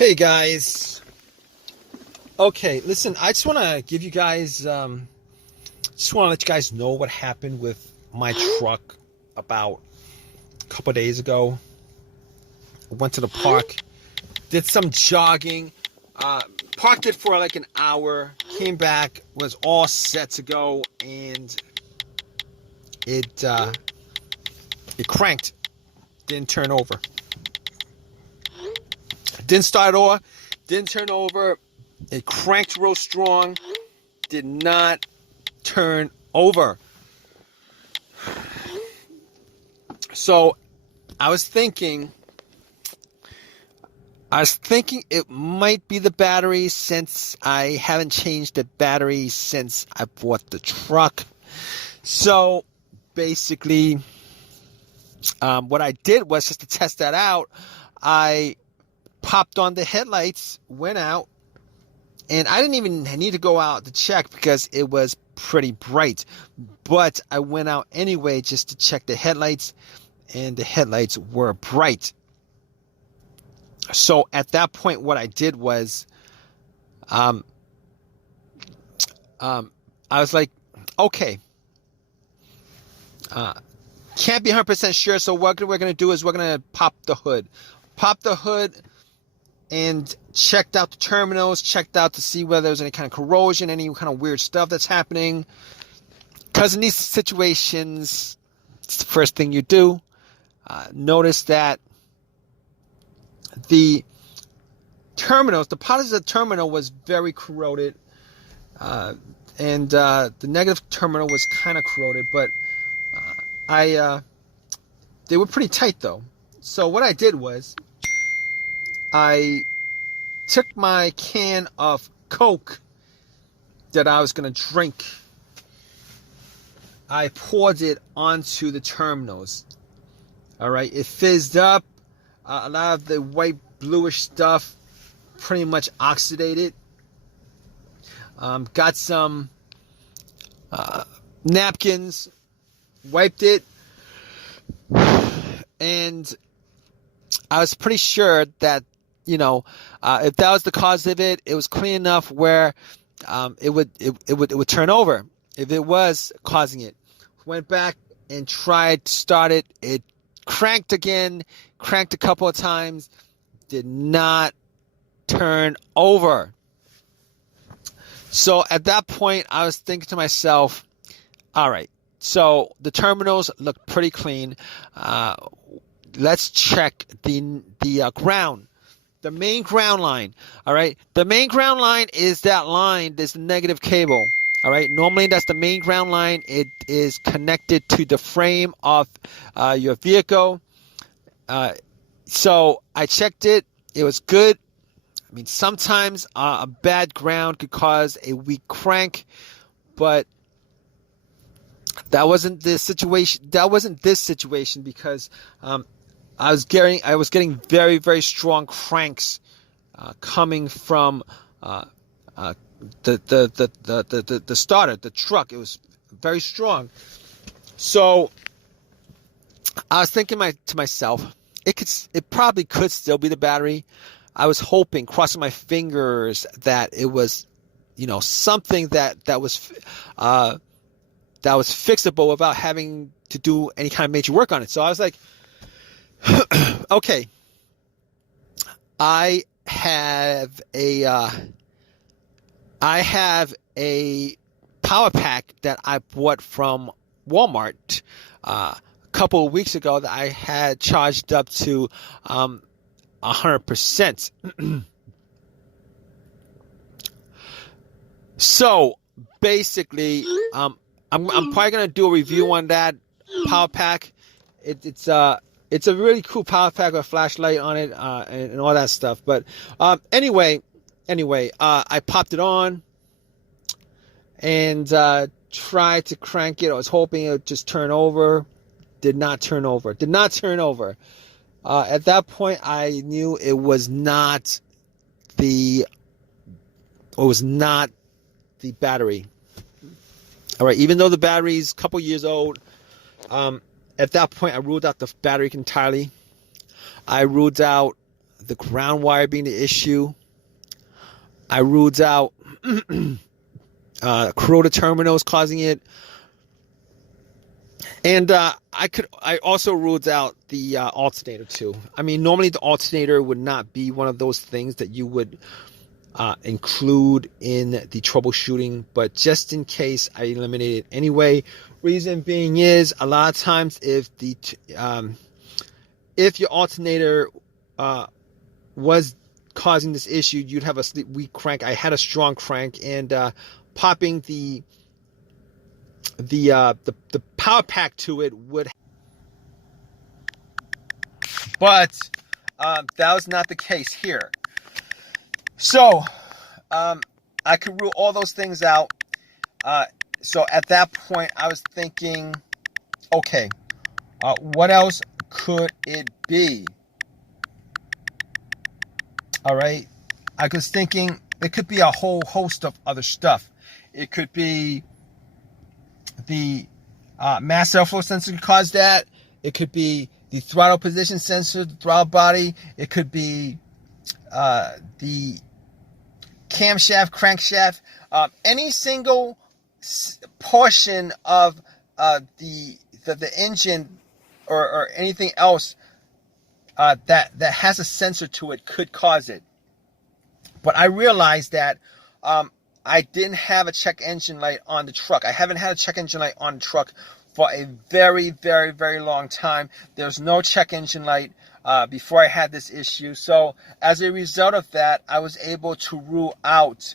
Hey guys. Okay, listen, I just want to give you guys, just want to let you guys know what happened with my truck about a couple days ago. I went to the park, did some jogging, parked it for like an hour, came back, was all set to go, and it cranked, didn't turn over. Didn't start off, didn't turn over. It cranked real strong, did not turn over. So I was thinking it might be the battery, since I haven't changed the battery since I bought the truck. So basically, what I did was, just to test that out, I popped on the headlights, went out, and I didn't even need to go out to check because it was pretty bright. But I went out anyway just to check the headlights, and the headlights were bright. So at that point, what I did was, I was like, okay, can't be 100% sure. So what we're going to do is we're going to pop the hood, and checked out the terminals, checked out to see whether there was any kind of corrosion, any kind of weird stuff that's happening. Because in these situations, it's the first thing you do. Notice that the terminals, the part of the terminal was very corroded, and the negative terminal was kind of corroded, but they were pretty tight though. So what I did was, I took my can of Coke that I was going to drink. I poured it onto the terminals. All right, it fizzed up. A lot of the white bluish stuff pretty much oxidated. Got some napkins, wiped it, and I was pretty sure that, if that was the cause of it, it was clean enough where it would turn over if it was causing it. Went back and tried to start it. It cranked again, cranked a couple of times, did not turn over. So at that point, I was thinking to myself, all right, so the terminals look pretty clean. Let's check the ground. The main ground line, all right? The main ground line is that line, there's the negative cable, all right? Normally, that's the main ground line. It is connected to the frame of your vehicle. So I checked it. It was good. I mean, sometimes a bad ground could cause a weak crank, but that wasn't this situation. That wasn't this situation because I was getting very, very strong cranks coming from the starter, the truck. It was very strong. So I was thinking to myself, it probably could still be the battery. I was hoping, crossing my fingers, that it was, something that was fixable without having to do any kind of major work on it. So I was like, okay, I have a power pack that I bought from Walmart a couple of weeks ago that I had charged up to 100%. So basically, I'm probably gonna do a review on that power pack. It's a really cool power pack with a flashlight on it, and all that stuff. But anyway, I popped it on and tried to crank it. I was hoping it would just turn over. Did not turn over. At that point, I knew it was not the battery. All right, even though the battery's a couple years old, at that point, I ruled out the battery entirely. I ruled out the ground wire being the issue. I ruled out corroded terminals causing it. And I also ruled out the alternator too. I mean, normally the alternator would not be one of those things that you would include in the troubleshooting, but just in case, I eliminated it anyway. Reason being is, a lot of times if your alternator was causing this issue, you'd have a weak crank. I had a strong crank, and popping the power pack to it would, but that was not the case here. So I could rule all those things out. So at that point, I was thinking, okay, what else could it be? All right, I was thinking it could be a whole host of other stuff. It could be the mass airflow sensor could cause that. It could be the throttle position sensor, the throttle body. It could be the camshaft, crankshaft, any single portion of the engine or anything else that has a sensor to it could cause it. But I realized that I didn't have a check engine light on the truck. I haven't had a check engine light on the truck for a very, very, very long time. There's no check engine light before I had this issue. So as a result of that, I was able to rule out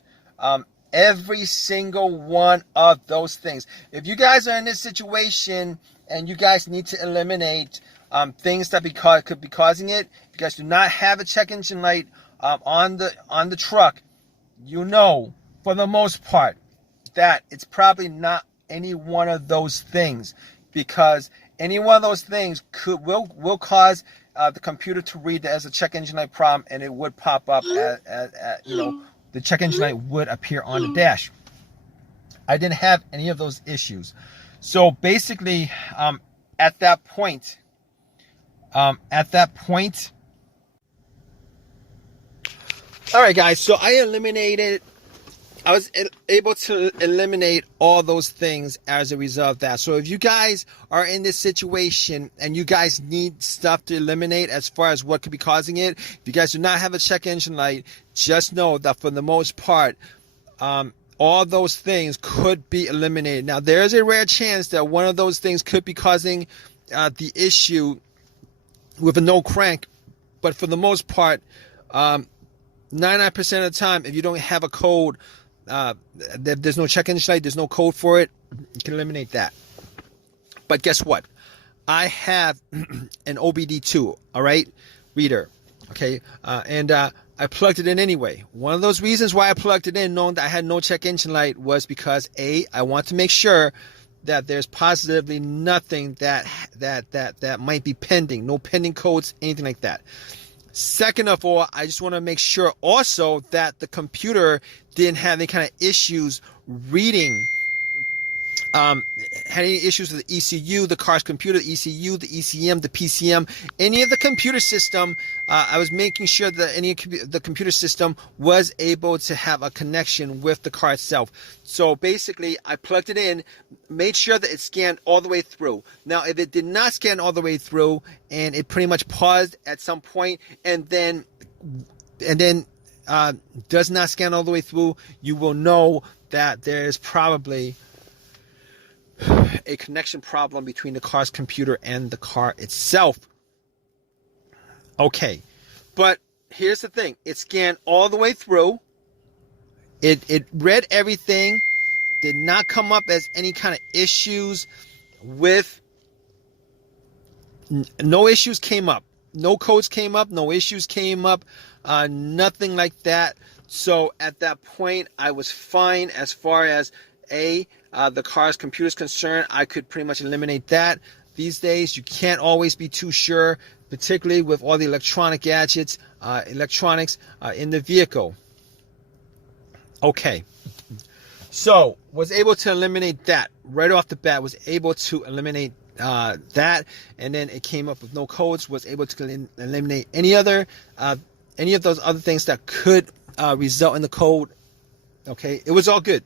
every single one of those things. If you guys are in this situation and you guys need to eliminate things that could be causing it, if you guys do not have a check engine light on the truck, you know, for the most part, that it's probably not any one of those things, because any one of those things will cause the computer to read that as a check engine light problem, and it would pop up as you know, the check engine light would appear on the dash. I didn't have any of those issues. So basically, at that point, all right, guys, so I was able to eliminate all those things as a result of that. So if you guys are in this situation and you guys need stuff to eliminate as far as what could be causing it, if you guys do not have a check engine light, just know that for the most part, all those things could be eliminated. Now, there is a rare chance that one of those things could be causing the issue with a no crank, but for the most part, 99% of the time, if you don't have a code, there's no check engine light, there's no code for it, you can eliminate that. But guess what? I have an OBD2, all right, reader, okay, and I plugged it in anyway. One of those reasons why I plugged it in, knowing that I had no check engine light, was because I want to make sure that there's positively nothing that might be pending, no pending codes, anything like that. Second of all, I just want to make sure also that the computer didn't have any kind of issues reading, had any issues with the ECU, the car's computer, the ECU, the ECM, the PCM, any of the computer system. I was making sure that the computer system was able to have a connection with the car itself. So basically, I plugged it in, made sure that it scanned all the way through. Now, if it did not scan all the way through and it pretty much paused at some point and then does not scan all the way through, you will know that there's probably a connection problem between the car's computer and the car itself. Okay, but here's the thing. It scanned all the way through. It read everything. Did not come up as any kind of issues with... No issues came up. No codes came up. No issues came up. Nothing like that. So at that point, I was fine as far as the car's computer is concerned. I could pretty much eliminate that. These days, you can't always be too sure, particularly with all the electronic gadgets, electronics in the vehicle. Okay, so was able to eliminate that right off the bat. Was able to eliminate that, and then it came up with no codes. Was able to eliminate any other any of those other things that could result in the code. Okay, it was all good.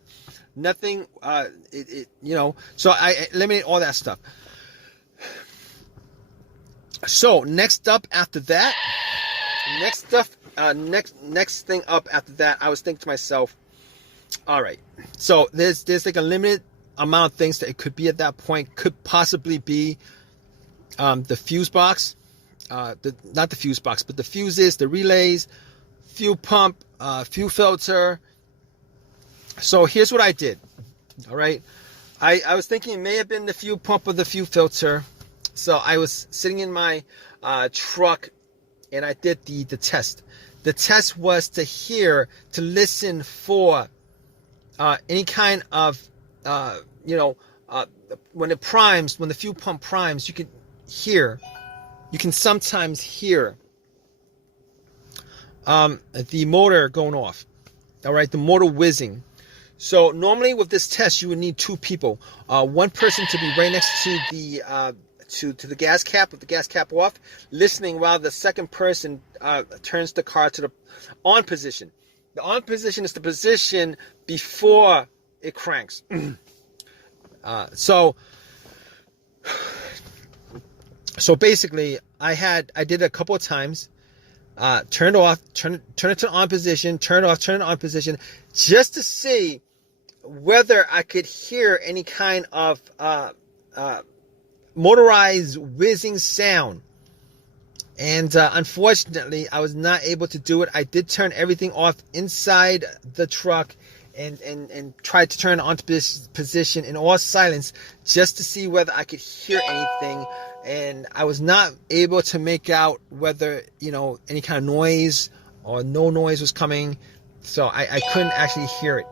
Nothing, so I eliminated all that stuff. So next up after that, next thing up after that, I was thinking to myself, all right, so there's like a limited amount of things that it could be at that point. Could possibly be the fuse box, not the fuse box, but the fuses, the relays, fuel pump, fuel filter. So here's what I did. All right, I was thinking it may have been the fuel pump or the fuel filter. So I was sitting in my truck, and I did the test. The test was to listen for any kind of, when it primes, when the fuel pump primes, you can sometimes hear the motor going off. All right, the motor whizzing. So normally with this test, you would need two people. One person to be right next to the gas cap, with the gas cap off, listening while the second person turns the car to the on position. The on position is the position before it cranks. So basically, I did it a couple of times. Turn it off, turn it to on position, turn it off, turn it on position, just to see whether I could hear any kind of motorized whizzing sound. And unfortunately, I was not able to do it. I did turn everything off inside the truck and tried to turn it onto this position in all silence just to see whether I could hear anything. And I was not able to make out whether, any kind of noise or no noise was coming. So I couldn't actually hear it.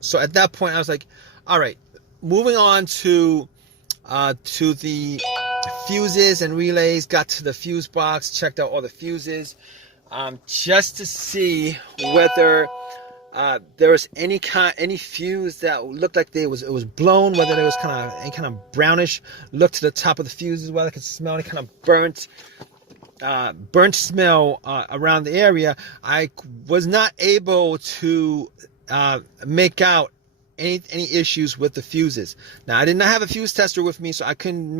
So at that point, I was like, all right, moving on to the fuses and relays. Got to the fuse box, checked out all the fuses, just to see whether there was any fuse that looked like it was blown, whether there was any kind of brownish look to the top of the fuses, whether I could smell any kind of burnt smell around the area. I was not able to make out any issues with the fuses. Now, I did not have a fuse tester with me, so I couldn't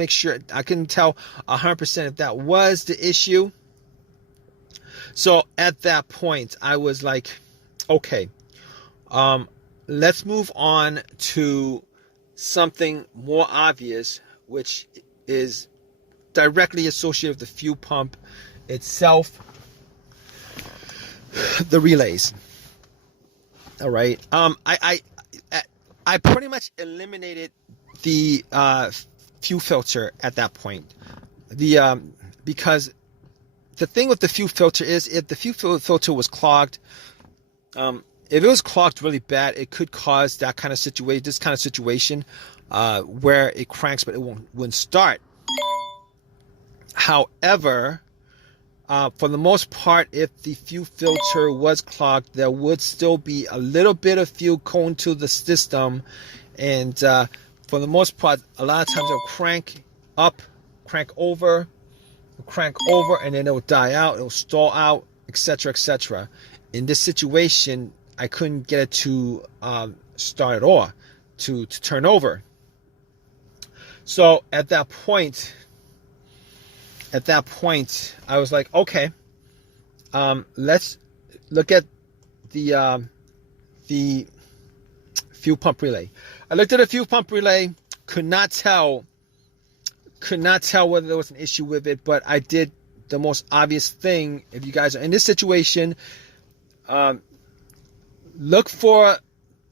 tell 100% if that was the issue. So at that point, I was like, okay, let's move on to something more obvious, which is directly associated with the fuel pump itself, the relays. All right. I pretty much eliminated the fuel filter at that point. Because the thing with the fuel filter is, if the fuel filter was clogged, if it was clogged really bad, it could cause this kind of situation, where it cranks but it wouldn't start. However, for the most part, if the fuel filter was clogged, there would still be a little bit of fuel going to the system, and for the most part, a lot of times it'll crank up, crank over, and then it'll die out, it'll stall out, etc., etc. In this situation, I couldn't get it to start at all, to turn over. So at that point, I was like, okay, let's look at the fuel pump relay. I looked at the fuel pump relay, could not tell whether there was an issue with it, but I did the most obvious thing. If you guys are in this situation, look for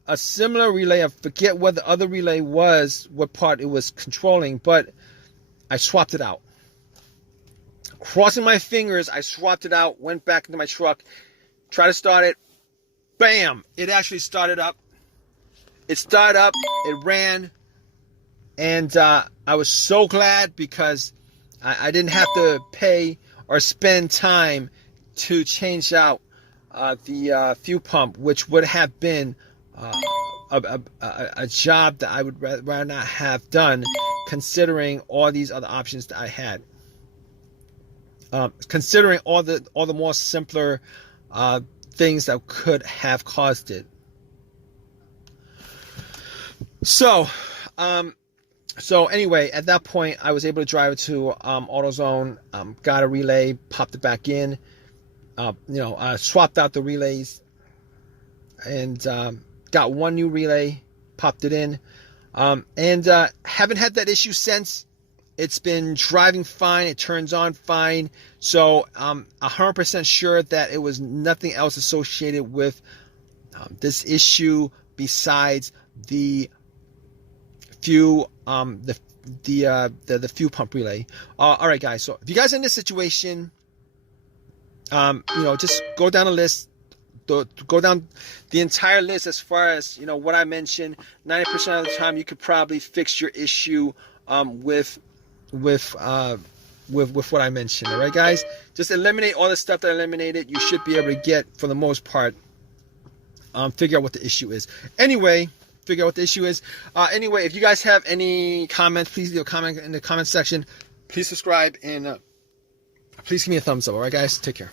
a similar relay. I forget what the other relay was, what part it was controlling, but I swapped it out. Crossing my fingers, I swapped it out, went back into my truck, tried to start it. Bam! It actually started up. It ran, and I was so glad because I didn't have to pay or spend time to change out the fuel pump, which would have been a job that I would rather not have done, considering all these other options that I had. considering all the more simpler things that could have caused it. So anyway, at that point, I was able to drive it to AutoZone, got a relay, popped it back in, swapped out the relays, and got one new relay, popped it in, and haven't had that issue since. It's been driving fine. It turns on fine. So I'm 100% sure that it was nothing else associated with this issue besides the fuel the fuel pump relay. All right, guys. So if you guys are in this situation, just go down the list. Go down the entire list as far as what I mentioned. 90% of the time, you could probably fix your issue with what I mentioned. All right, guys. Just eliminate all the stuff that I eliminated. You should be able to get, for the most part, figure out what the issue is. Anyway, if you guys have any comments, please leave a comment in the comment section. Please subscribe and please give me a thumbs up. All right, guys. Take care.